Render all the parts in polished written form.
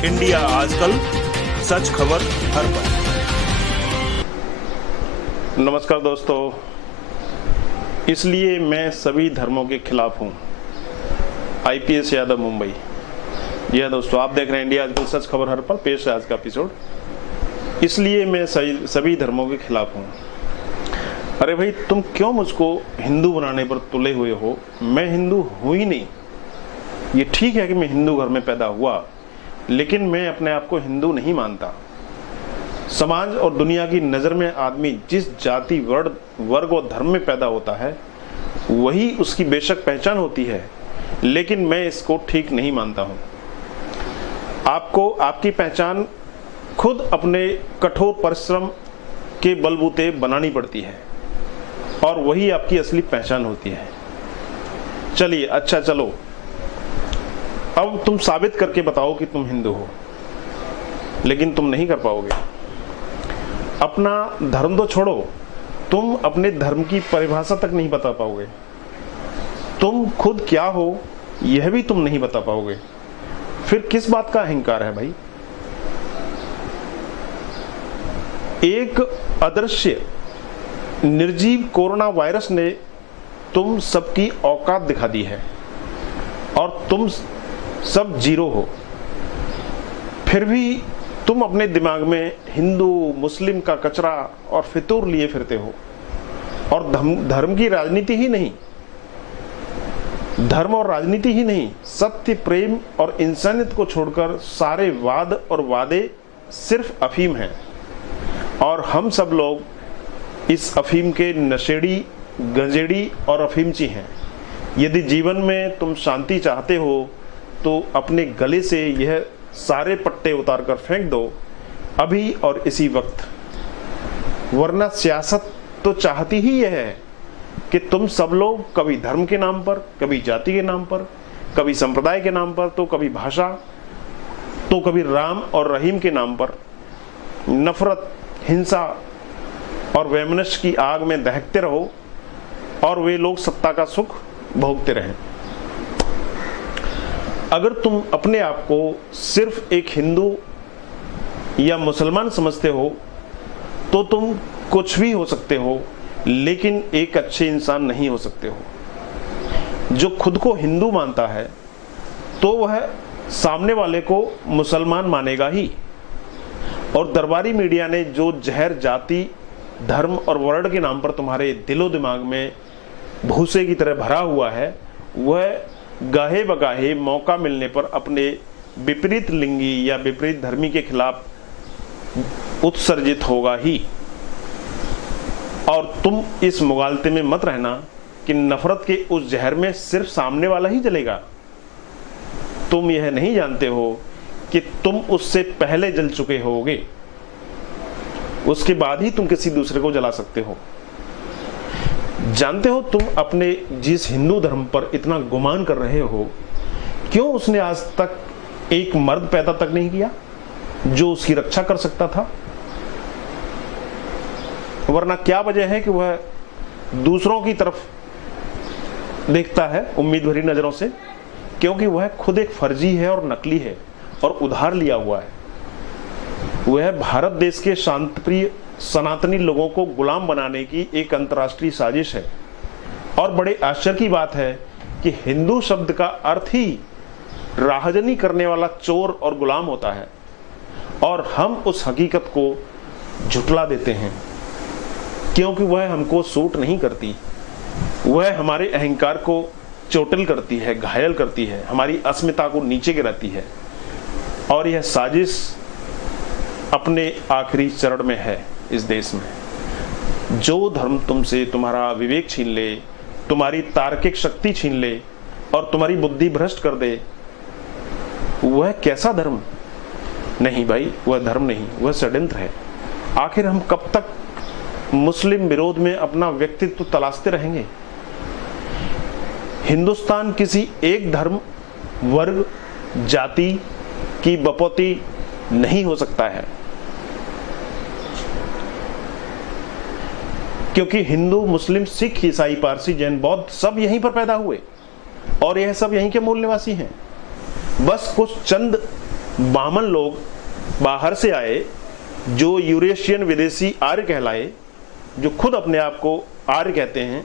India आजकल, सच खबर हर पल। नमस्कार दोस्तों, इसलिए मैं सभी धर्मों के खिलाफ हूं। आईपीएस यादव, मुंबई। यह दोस्तों, आप देख रहे हैं इंडिया आजकल, सच खबर हर पल। पेश है आज का एपिसोड। इसलिए मैं सभी धर्मों के खिलाफ हूं। अरे भाई, तुम क्यों मुझको हिंदू बनाने पर तुले हुए हो? मैं हिंदू हूं ही नहीं। ये ठीक है कि मैं हिंदू घर में पैदा हुआ, लेकिन मैं अपने आप को हिंदू नहीं मानता। समाज और दुनिया की नज़र में आदमी जिस जाति, वर्ग और धर्म में पैदा होता है, वही उसकी बेशक पहचान होती है, लेकिन मैं इसको ठीक नहीं मानता हूं। आपको आपकी पहचान खुद अपने कठोर परिश्रम के बलबूते बनानी पड़ती है, और वही आपकी असली पहचान होती है। चलिए, अच्छा चलो, अब तुम साबित करके बताओ कि तुम हिंदू हो, लेकिन तुम नहीं कर पाओगे। अपना धर्म तो छोड़ो, तुम अपने धर्म की परिभाषा तक नहीं बता पाओगे। तुम खुद क्या हो यह भी तुम नहीं बता पाओगे। फिर किस बात का अहंकार है भाई? एक अदृश्य निर्जीव कोरोना वायरस ने तुम सबकी औकात दिखा दी है, और तुम सब जीरो हो। फिर भी तुम अपने दिमाग में हिंदू मुस्लिम का कचरा और फितूर लिए फिरते हो, और धर्म की राजनीति ही नहीं, धर्म और राजनीति ही नहीं, सत्य, प्रेम और इंसानियत को छोड़कर सारे वाद और वादे सिर्फ अफीम हैं। और हम सब लोग इस अफीम के नशेड़ी, गंजेड़ी और अफीमची हैं। यदि जीवन में तुम शांति चाहते हो तो अपने गले से यह सारे पट्टे उतार कर फेंक दो, अभी और इसी वक्त। वरना सियासत तो चाहती ही यह है कि तुम सब लोग कभी धर्म के नाम पर, कभी जाति के नाम पर, कभी संप्रदाय के नाम पर, तो कभी भाषा, तो कभी राम और रहीम के नाम पर नफरत, हिंसा और वैमनस्य की आग में दहकते रहो, और वे लोग सत्ता का सुख भोगते रहें। अगर तुम अपने आप को सिर्फ एक हिंदू या मुसलमान समझते हो तो तुम कुछ भी हो सकते हो, लेकिन एक अच्छे इंसान नहीं हो सकते हो। जो खुद को हिंदू मानता है तो वह सामने वाले को मुसलमान मानेगा ही। और दरबारी मीडिया ने जो जहर जाति, धर्म और वर्ण के नाम पर तुम्हारे दिलो दिमाग में भूसे की तरह भरा हुआ है, वह गाहे बगाहे मौका मिलने पर अपने विपरीत लिंगी या विपरीत धर्मी के खिलाफ उत्सर्जित होगा ही। और तुम इस मुगालते में मत रहना कि नफरत के उस जहर में सिर्फ सामने वाला ही जलेगा। तुम यह नहीं जानते हो कि तुम उससे पहले जल चुके होगे, उसके बाद ही तुम किसी दूसरे को जला सकते हो। जानते हो, तुम अपने जिस हिंदू धर्म पर इतना गुमान कर रहे हो, क्यों उसने आज तक एक मर्द पैदा तक नहीं किया जो उसकी रक्षा कर सकता था? वरना क्या वजह है कि वह दूसरों की तरफ देखता है उम्मीद भरी नजरों से? क्योंकि वह खुद एक फर्जी है और नकली है और उधार लिया हुआ है। वह भारत देश के शांतिप्रिय सनातनी लोगों को गुलाम बनाने की एक अंतर्राष्ट्रीय साजिश है। और बड़े आश्चर्य की बात है कि हिंदू शब्द का अर्थ ही राहजनी करने वाला चोर और गुलाम होता है, और हम उस हकीकत को झुठला देते हैं क्योंकि वह हमको सूट नहीं करती। वह हमारे अहंकार को चोटिल करती है, घायल करती है, हमारी अस्मिता को नीचे गिराती है। और यह साजिश अपने आखिरी चरण में है इस देश में। जो धर्म तुमसे तुम्हारा विवेक छीन ले, तुम्हारी तार्किक शक्ति छीन ले और तुम्हारी बुद्धि भ्रष्ट कर दे, वह कैसा धर्म? नहीं भाई, वह धर्म नहीं, वह षड्यंत्र है। आखिर हम कब तक मुस्लिम विरोध में अपना व्यक्तित्व तलाशते रहेंगे? हिंदुस्तान किसी एक धर्म, वर्ग, जाति की बपौती नहीं हो सकता है, क्योंकि हिंदू, मुस्लिम, सिख, ईसाई, पारसी, जैन, बौद्ध सब यहीं पर पैदा हुए और यह सब यहीं के मूल निवासी हैं। बस कुछ चंद बामन लोग बाहर से आए, जो यूरेशियन विदेशी आर्य कहलाए, जो खुद अपने आप को आर्य कहते हैं,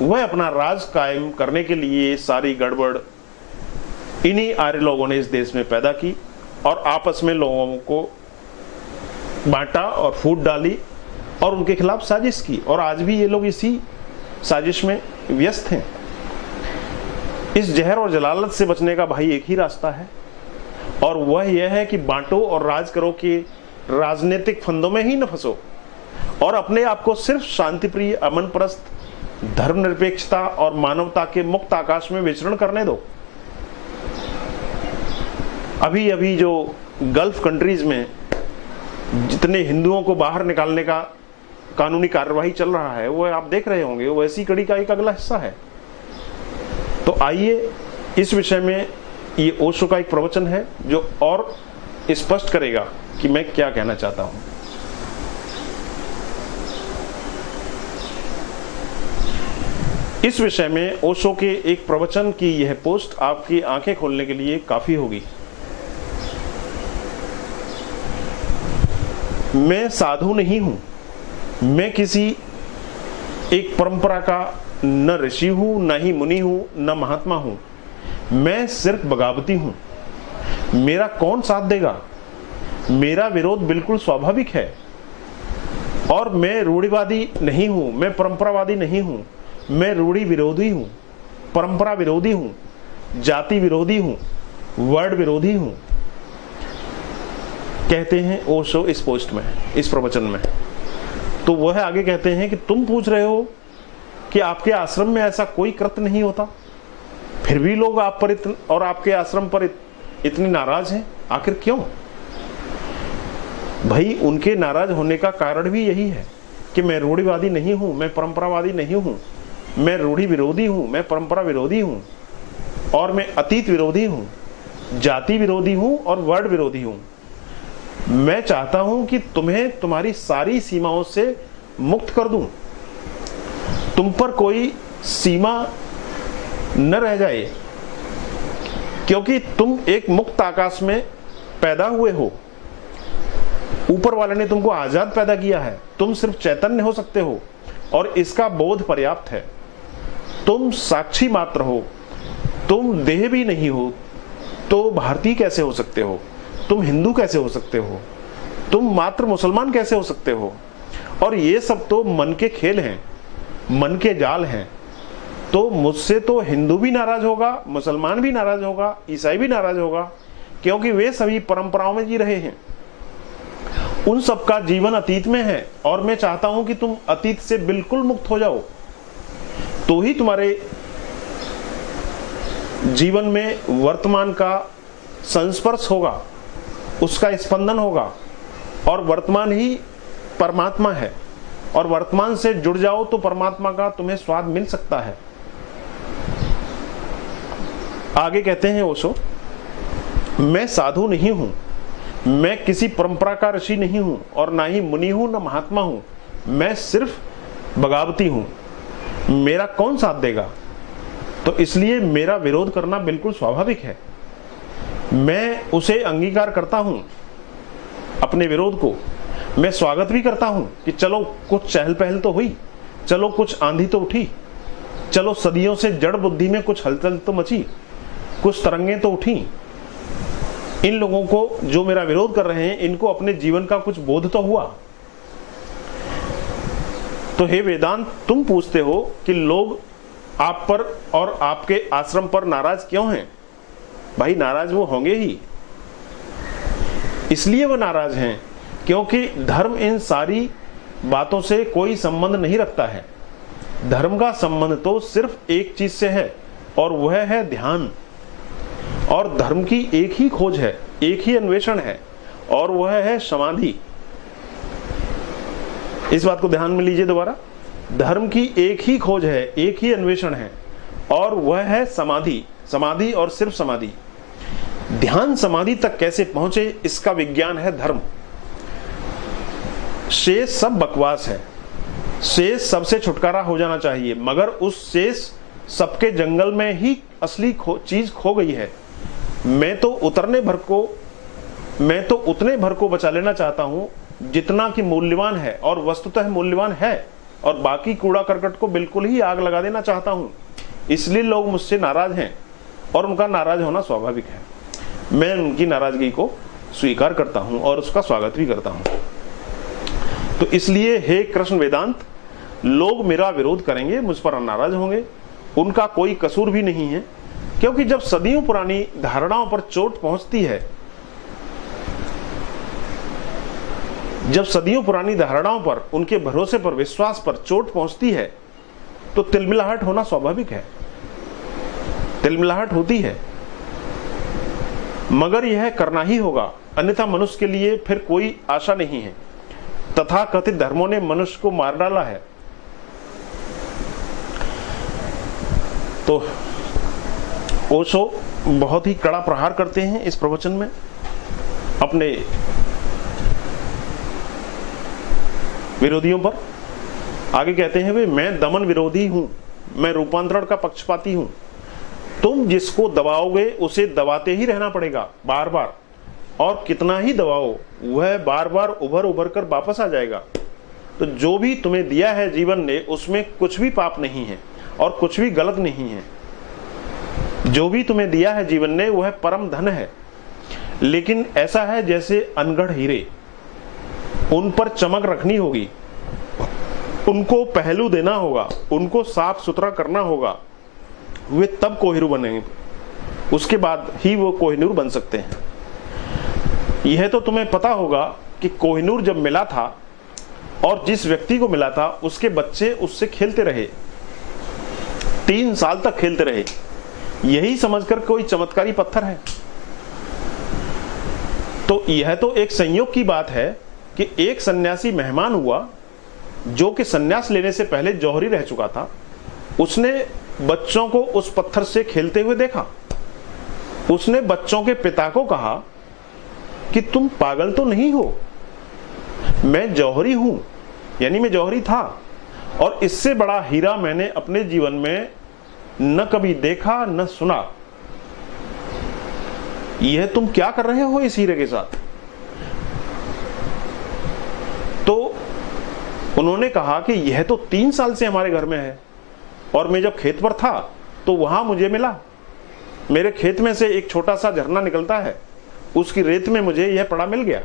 वह अपना राज कायम करने के लिए सारी गड़बड़ इन्हीं आर्य लोगों ने इस देश में पैदा की और आपस में लोगों को बांटा और फूट डाली और उनके खिलाफ साजिश की। और आज भी ये लोग इसी साजिश में व्यस्त हैं। इस जहर और जलालत से बचने का भाई एक ही रास्ता है, और वह यह है कि बांटो और राज करो के राजनीतिक फंदों में ही न फंसो और अपने आप को सिर्फ शांतिप्रिय, अमन परस्त, धर्मनिरपेक्षता और मानवता के मुक्त आकाश में विचरण करने दो। अभी अभी जो गल्फ कंट्रीज में जितने हिंदुओं को बाहर निकालने का कानूनी कार्यवाही चल रहा है, वो आप देख रहे होंगे, वो ऐसी कड़ी का एक अगला हिस्सा है। तो आइए इस विषय में ये ओशो का एक प्रवचन है जो और स्पष्ट करेगा कि मैं क्या कहना चाहता हूं। इस विषय में ओशो के एक प्रवचन की यह पोस्ट आपकी आंखें खोलने के लिए काफी होगी। मैं साधु नहीं हूं, मैं किसी एक परंपरा का न ऋषि हूं, न ही मुनि हूं, न महात्मा हूं, मैं सिर्फ बगावती हूं। मेरा कौन साथ देगा? मेरा विरोध बिल्कुल स्वाभाविक है। और मैं रूढ़िवादी नहीं हूं, मैं परंपरावादी नहीं हूं, मैं रूढ़ि विरोधी हूं, परंपरा विरोधी हूं, जाति विरोधी हूं, वर्ण विरोधी हूं, कहते हैं ओशो इस पोस्ट में, इस प्रवचन में। तो वह आगे कहते हैं कि तुम पूछ रहे हो कि आपके आश्रम में ऐसा कोई कृत्य नहीं होता, फिर भी लोग आप पर और आपके आश्रम पर इतने नाराज हैं, आखिर क्यों? भाई, उनके नाराज होने का कारण भी यही है कि मैं रूढ़िवादी नहीं हूं, मैं परंपरावादी नहीं हूं, मैं रूढ़ि विरोधी हूं, मैं परंपरा विरोधी हूं, और मैं अतीत विरोधी हूं, जाति विरोधी हूं और वर्ण विरोधी हूं। मैं चाहता हूं कि तुम्हें तुम्हारी सारी सीमाओं से मुक्त कर दूं, तुम पर कोई सीमा न रह जाए, क्योंकि तुम एक मुक्त आकाश में पैदा हुए हो। ऊपर वाले ने तुमको आजाद पैदा किया है, तुम सिर्फ चैतन्य हो सकते हो और इसका बोध पर्याप्त है। तुम साक्षी मात्र हो, तुम देह भी नहीं हो, तो भारतीय कैसे हो सकते हो? तुम हिंदू कैसे हो सकते हो? तुम मात्र मुसलमान कैसे हो सकते हो? और ये सब तो मन के खेल हैं, मन के जाल हैं। तो मुझसे तो हिंदू भी नाराज होगा, मुसलमान भी नाराज होगा, ईसाई भी नाराज होगा, क्योंकि वे सभी परंपराओं में जी रहे हैं। उन सबका जीवन अतीत में है और मैं चाहता हूं कि तुम अतीत से बिल्कुल मुक्त हो जाओ, तो ही तुम्हारे जीवन में वर्तमान का संस्पर्श होगा, उसका स्पंदन होगा, और वर्तमान ही परमात्मा है। और वर्तमान से जुड़ जाओ तो परमात्मा का तुम्हें स्वाद मिल सकता है। आगे कहते हैं ओशो, मैं साधु नहीं हूं, मैं किसी परंपरा का ऋषि नहीं हूं, और ना ही मुनि हूं, न महात्मा हूं, मैं सिर्फ बगावती हूं। मेरा कौन साथ देगा? तो इसलिए मेरा विरोध करना बिल्कुल स्वाभाविक है। मैं उसे अंगीकार करता हूं, अपने विरोध को मैं स्वागत भी करता हूं कि चलो कुछ चहल पहल तो हुई, चलो कुछ आंधी तो उठी, चलो सदियों से जड़ बुद्धि में कुछ हलचल तो मची, कुछ तरंगें तो उठी। इन लोगों को जो मेरा विरोध कर रहे हैं, इनको अपने जीवन का कुछ बोध तो हुआ। तो हे वेदांत, तुम पूछते हो कि लोग आप पर और आपके आश्रम पर नाराज क्यों हैं? भाई, नाराज वो होंगे ही, इसलिए वो नाराज हैं क्योंकि धर्म इन सारी बातों से कोई संबंध नहीं रखता है। धर्म का संबंध तो सिर्फ एक चीज से है, और वह है ध्यान। और धर्म की एक ही खोज है, एक ही अन्वेषण है, और वह है समाधि। इस बात को ध्यान में लीजिए दोबारा। धर्म की एक ही खोज है, एक ही अन्वेषण है, और वह है समाधि। समाधि और सिर्फ समाधि। ध्यान समाधि तक कैसे पहुंचे, इसका विज्ञान है धर्म। शेष सब बकवास है, शेष सबसे छुटकारा हो जाना चाहिए, मगर उस शेष सबके जंगल में ही असली चीज खो गई है। मैं तो उतरने भर को मैं तो उतने भर को बचा लेना चाहता हूं जितना कि मूल्यवान है और वस्तुतः मूल्यवान है, और बाकी कूड़ा करकट को बिल्कुल ही आग लगा देना चाहता हूं। इसलिए लोग मुझसे नाराज हैं और उनका नाराज होना स्वाभाविक है। मैं उनकी नाराजगी को स्वीकार करता हूं और उसका स्वागत भी करता हूं। तो इसलिए हे कृष्ण वेदांत, लोग मेरा विरोध करेंगे, मुझ पर नाराज होंगे, उनका कोई कसूर भी नहीं है, क्योंकि जब सदियों पुरानी धारणाओं पर चोट पहुंचती है, जब सदियों पुरानी धारणाओं पर, उनके भरोसे पर, विश्वास पर चोट पहुंचती है, तो तिलमिलाहट होना स्वाभाविक है, तिलमिलाहट होती है। मगर यह करना ही होगा, अन्यथा मनुष्य के लिए फिर कोई आशा नहीं है। तथा कथित धर्मों ने मनुष्य को मार डाला है। तो ओशो बहुत ही कड़ा प्रहार करते हैं इस प्रवचन में अपने विरोधियों पर। आगे कहते हैं वे, मैं दमन विरोधी हूं, मैं रूपांतरण का पक्षपाती हूं। तुम जिसको दबाओगे उसे दबाते ही रहना पड़ेगा बार बार, और कितना ही दबाओ वह बार बार उभर उभर कर वापस आ जाएगा। तो जो भी तुम्हें दिया है जीवन ने, उसमें कुछ भी पाप नहीं है और कुछ भी गलत नहीं है। जो भी तुम्हें दिया है जीवन ने वह परम धन है, लेकिन ऐसा है जैसे अनगढ़ हीरे, उन पर चमक रखनी होगी, उनको पहलू देना होगा, उनको साफ सुथरा करना होगा, वे तब कोहिनूर बनेंगे, उसके बाद ही वो कोहिनूर बन सकते हैं। यह तो तुम्हें पता होगा कि कोहिनूर जब मिला था और जिस व्यक्ति को मिला था उसके बच्चे उससे खेलते रहे, 3 साल तक खेलते रहे, यही समझकर कोई चमत्कारी पत्थर है। तो यह तो एक संयोग की बात है कि एक सन्यासी मेहमान हुआ जो कि सन्यास लेने से पहले जौहरी रह चुका था। उसने बच्चों को उस पत्थर से खेलते हुए देखा। उसने बच्चों के पिता को कहा कि तुम पागल तो नहीं हो, मैं जौहरी हूं, यानी मैं जौहरी था, और इससे बड़ा हीरा मैंने अपने जीवन में न कभी देखा न सुना। यह तुम क्या कर रहे हो इस हीरे के साथ? तो उन्होंने कहा कि यह तो 3 साल से हमारे घर में है, और मैं जब खेत पर था तो वहां मुझे मिला। मेरे खेत में से एक छोटा सा झरना निकलता है, उसकी रेत में मुझे यह पड़ा मिल गया।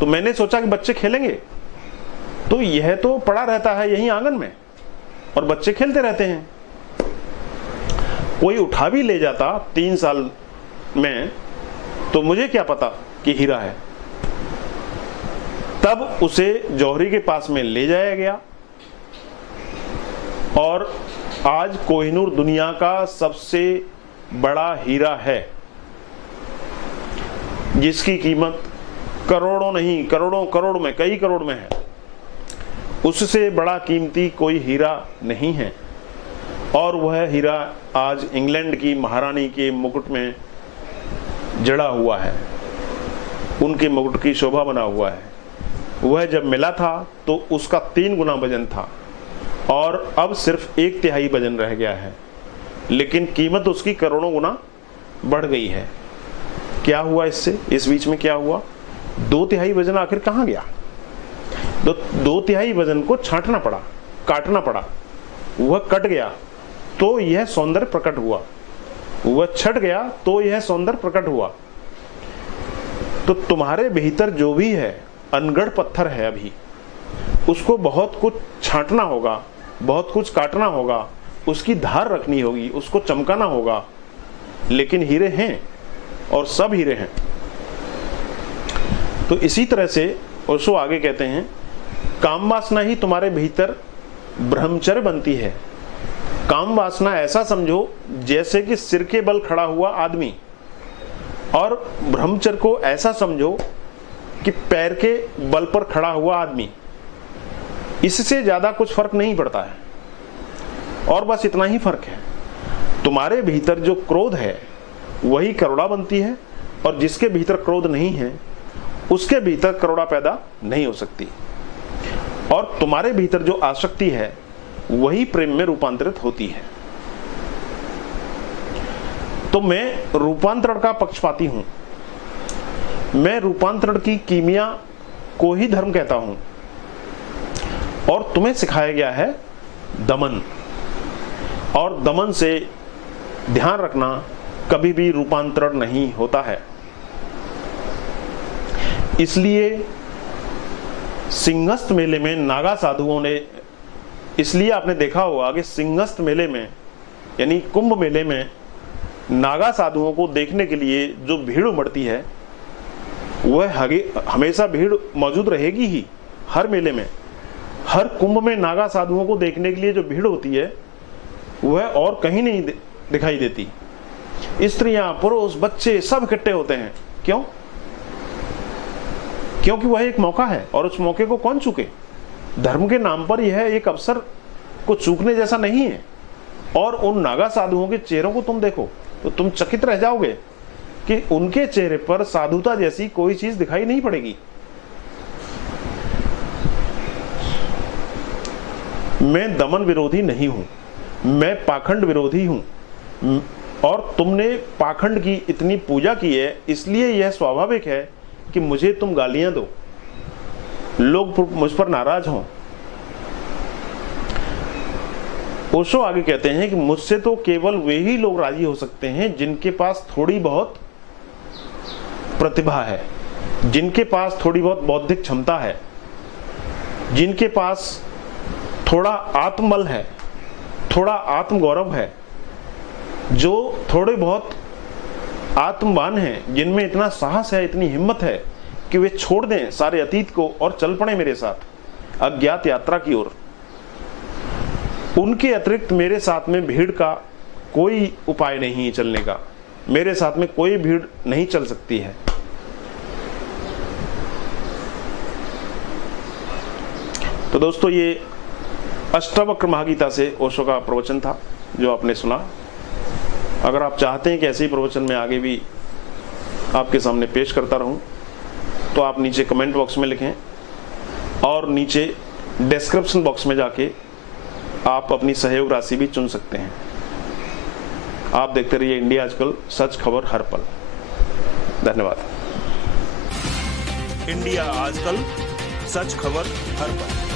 तो मैंने सोचा कि बच्चे खेलेंगे, तो यह तो पड़ा रहता है यहीं आंगन में और बच्चे खेलते रहते हैं। कोई उठा भी ले जाता 3 साल में तो मुझे क्या पता कि हीरा है। तब उसे जौहरी के पास में ले जाया गया, और आज कोहिनूर दुनिया का सबसे बड़ा हीरा है, जिसकी कीमत करोड़ों नहीं, करोड़ों करोड़ में, कई करोड़ में है। उससे बड़ा कीमती कोई हीरा नहीं है, और वह हीरा आज इंग्लैंड की महारानी के मुकुट में जड़ा हुआ है, उनके मुकुट की शोभा बना हुआ है। वह जब मिला था तो उसका 3 गुना वजन था, और अब सिर्फ 1/3 वजन रह गया है, लेकिन कीमत उसकी करोड़ों गुना बढ़ गई है। क्या हुआ इससे? इस बीच में क्या हुआ? 2/3 वजन आखिर कहां गया? 2/3 वजन को छांटना पड़ा, काटना पड़ा, वह कट गया तो यह सौंदर्य प्रकट हुआ, वह छट गया तो यह सौंदर्य प्रकट हुआ। तो तुम्हारे भीतर जो भी है अनगढ़ पत्थर है, अभी उसको बहुत कुछ छांटना होगा, बहुत कुछ काटना होगा, उसकी धार रखनी होगी, उसको चमकाना होगा, लेकिन हीरे हैं और सब हीरे हैं। तो इसी तरह से ओशो आगे कहते हैं, काम वासना ही तुम्हारे भीतर ब्रह्मचर्य बनती है। काम वासना ऐसा समझो जैसे कि सिर के बल खड़ा हुआ आदमी, और ब्रह्मचर्य को ऐसा समझो कि पैर के बल पर खड़ा हुआ आदमी। इससे ज्यादा कुछ फर्क नहीं पड़ता है, और बस इतना ही फर्क है। तुम्हारे भीतर जो क्रोध है वही करुणा बनती है, और जिसके भीतर क्रोध नहीं है उसके भीतर करुणा पैदा नहीं हो सकती। और तुम्हारे भीतर जो आसक्ति है वही प्रेम में रूपांतरित होती है। तो मैं रूपांतरण का पक्षपाती हूं। मैं रूपांतरण की कीमिया को ही धर्म कहता हूं और तुम्हें सिखाया गया है दमन। और दमन से ध्यान रखना, कभी भी रूपांतरण नहीं होता है। इसलिए सिंहस्थ मेले में नागा साधुओं ने, इसलिए आपने देखा होगा कि सिंहस्थ मेले में यानी कुंभ मेले में नागा साधुओं को देखने के लिए जो भीड़ उमड़ती है वह हमेशा भीड़ मौजूद रहेगी ही। हर मेले में, हर कुंभ में नागा साधुओं को देखने के लिए जो भीड़ होती है वह और कहीं नहीं दिखाई देती। स्त्रियां, पुरुष, बच्चे सब इकट्ठे होते हैं। क्यों? क्योंकि वह एक मौका है और उस मौके को कौन चूके। धर्म के नाम पर यह एक अवसर को चूकने जैसा नहीं है। और उन नागा साधुओं के चेहरों को तुम देखो तो तुम चकित रह जाओगे कि उनके चेहरे पर साधुता जैसी कोई चीज दिखाई नहीं पड़ेगी। मैं दमन विरोधी नहीं हूं, मैं पाखंड विरोधी हूं। और तुमने पाखंड की इतनी पूजा की है, इसलिए यह स्वाभाविक है कि मुझे तुम गालियां दो, लोग मुझ पर नाराज हों। ओशो आगे कहते हैं कि मुझसे तो केवल वे ही लोग राजी हो सकते हैं जिनके पास थोड़ी बहुत प्रतिभा है, जिनके पास थोड़ी बहुत बौद्धिक क्षमता है, जिनके पास थोड़ा आत्मबल है, थोड़ा आत्मगौरव है, जो थोड़े बहुत आत्मवान हैं, जिनमें इतना साहस है, इतनी हिम्मत है कि वे छोड़ दें सारे अतीत को और चल पड़े मेरे साथ अज्ञात यात्रा की ओर। उनके अतिरिक्त मेरे साथ में भीड़ का कोई उपाय नहीं है चलने का। मेरे साथ में कोई भीड़ नहीं चल सकती है। तो दोस्तों, ये अष्टावक्र महागीता से ओशो का प्रवचन था जो आपने सुना। अगर आप चाहते हैं कि ऐसे ही प्रवचन में आगे भी आपके सामने पेश करता रहूं तो आप नीचे कमेंट बॉक्स में लिखें और नीचे डिस्क्रिप्शन बॉक्स में जाके आप अपनी सहयोग राशि भी चुन सकते हैं। आप देखते रहिए इंडिया आजकल, सच खबर हर पल। धन्यवाद। इंडिया आजकल, सच खबर हर पल।